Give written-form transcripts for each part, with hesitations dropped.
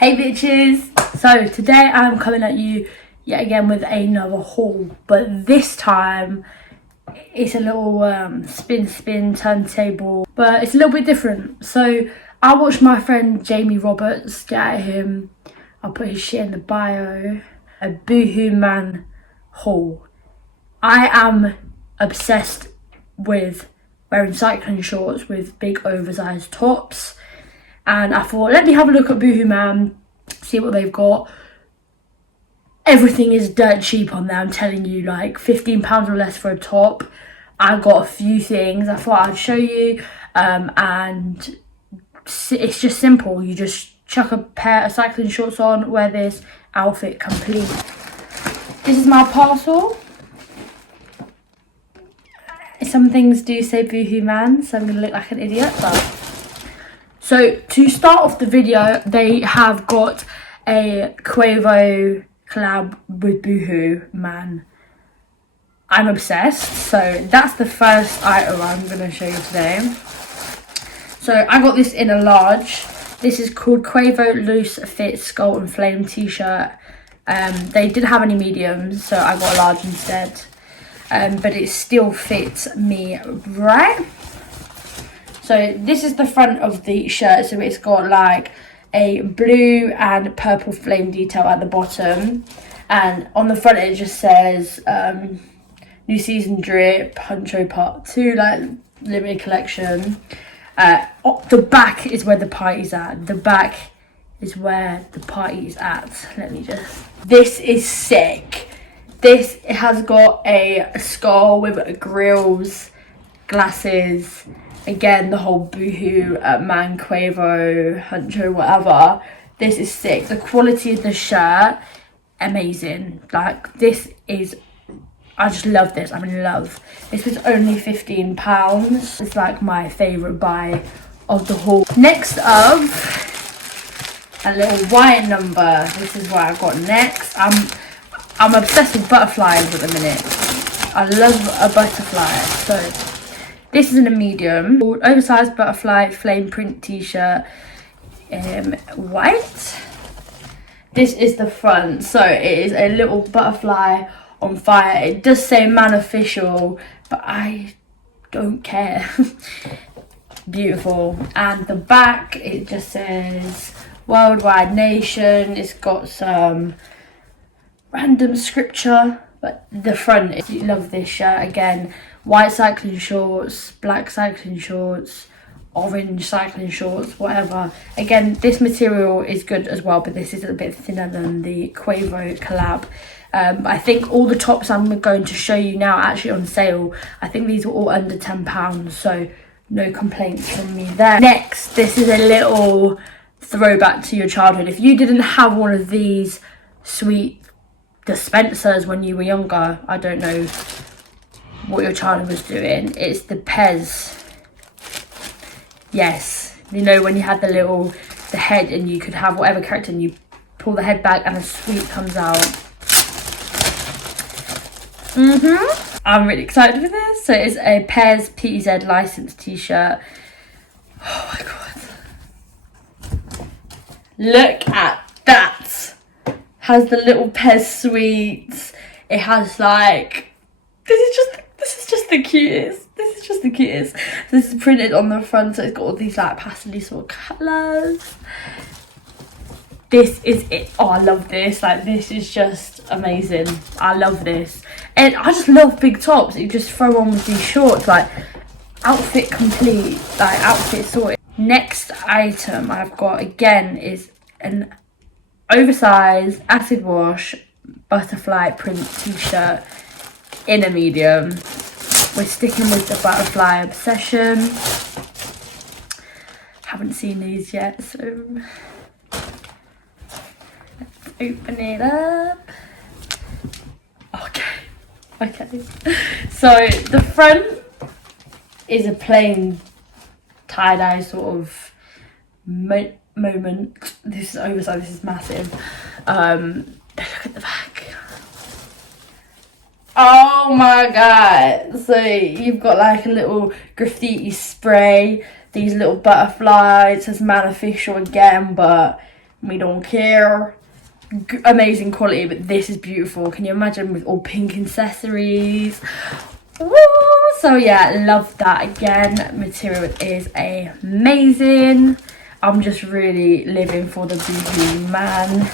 Hey bitches! So today I'm coming at you yet again with another haul, but this time it's a little spin turntable, but it's a little bit different. So I watched my friend Jamie Roberts, get at him, I'll put his shit in the bio, a BooHoo Man haul. I am obsessed with wearing cycling shorts with big oversized tops. And I thought, let me have a look at BooHoo Man, see what they've got. Everything is dirt cheap on there, I'm telling you, like £15 or less for a top. I got a few things I thought I'd show you, and it's just simple. You just chuck a pair of cycling shorts on, wear this, outfit complete. This is my parcel. Some things do say BooHoo Man, so I'm going to look like an idiot, but... So to start off the video, they have got a Quavo collab with BooHoo Man. I'm obsessed. So that's the first item I'm going to show you today. So I got this in a large. This is called Quavo Loose Fit Skull and Flame t-shirt. They didn't have any mediums, so I got a large instead. But it still fits me right. So this is the front of the shirt, so it's got like a blue and purple flame detail at the bottom, and on the front it just says new season drip, Huncho Part 2, like limited collection. The back is where the party's at. The back is where the party is at. Let me just... This is sick. This has got a skull with grills, glasses. Again, the whole BooHoo Man, Quavo, Huncho, whatever. This is sick. The quality of the shirt, amazing. Like, this is... I just love this. I'm in love. This was only £15. It's like my favourite buy of the haul. Next up, a little white number. This is what I got next. I'm obsessed with butterflies at the minute. I love a butterfly. So... this is in a medium, called oversized butterfly flame print t-shirt, white. This is the front, so it is a little butterfly on fire. It does say man official, but I don't care. Beautiful. And the back, it just says worldwide nation. It's got some random scripture, but the front, if you love this shirt, again, white cycling shorts, black cycling shorts, orange cycling shorts, whatever. Again, this material is good as well, but this is a bit thinner than the Quavo collab. I think all the tops I'm going to show you now are actually on sale. I think these were all under £10, so no complaints from me there. Next, this is a little throwback to your childhood. If you didn't have one of these sweet dispensers when you were younger, I don't know what your childhood was doing. It's the Pez. Yes, you know when you had the head and you could have whatever character and you pull the head back and a sweet comes out. I'm really excited for this. So it's a Pez PZ licensed t-shirt. Oh my god, look at that. Has the little Pez sweets. It has like, this is just the cutest. This is just the cutest. This is printed on the front, so it's got all these like pastel sort of colours. This is it. Oh, I love this. Like, this is just amazing. I love this. And I just love big tops that you just throw on with these shorts. Like, outfit complete. Like, outfit sorted. Next item I've got, again, is an oversized acid wash butterfly print t-shirt in a medium. We're sticking with the butterfly obsession. Haven't seen these yet, so let's open it up. Okay. So the front is a plain tie-dye sort of moment. This is oversized. This is massive. Look at the back. Oh my god. So you've got like a little graffiti spray, these little butterflies. It says man official again, but We don't care. Amazing quality, but this is beautiful. Can you imagine with all pink accessories? Woo! So yeah, love that. Again, material is amazing. I'm just really living for the BooHoo Man.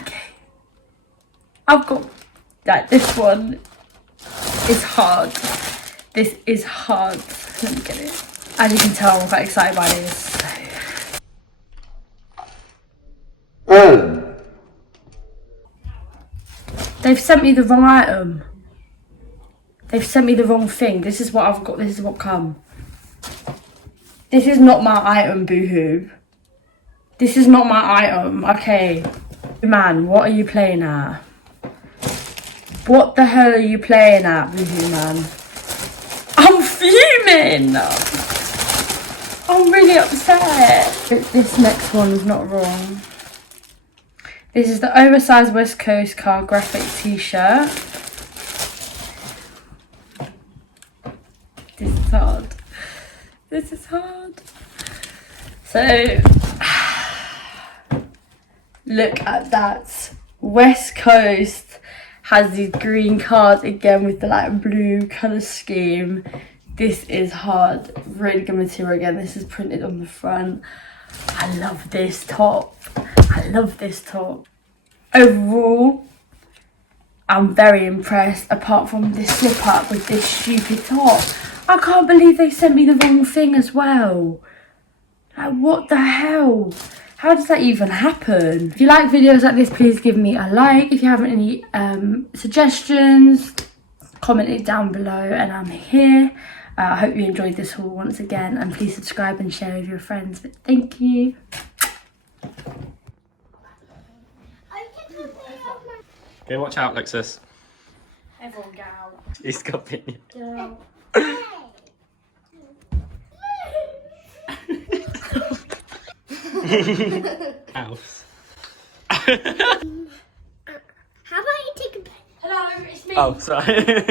Okay, I've got that. This one is hard. This is hard. Let me get it. As you can tell, I'm quite excited by this. They've sent me the wrong item. They've sent me the wrong thing. This is what I've got. This is what come. This is not my item, BooHoo. This is not my item. Okay. Man, what are you playing at? What the hell are you playing at, BooHoo Man? I'm fuming. I'm really upset. This next one is not wrong. This is the OverSize West Coast car graphic t-shirt. This is hard. This is hard. So, look at that. West Coast has these green cards again with the like blue colour scheme. This is hard. Really good material again. This is printed on the front. I love this top. I love this top. Overall, I'm very impressed, apart from this slip up with this stupid top. I can't believe they sent me the wrong thing as well. Like, what the hell? How does that even happen? If you like videos like this, please give me a like. If you have any suggestions, comment it down below and I'm here. I hope you enjoyed this haul once again, and please subscribe and share with your friends. But thank you. Okay, watch out, Lexus. Everyone get out. He's got me. House. How about you take a... Hello, it's me. Oh, sorry.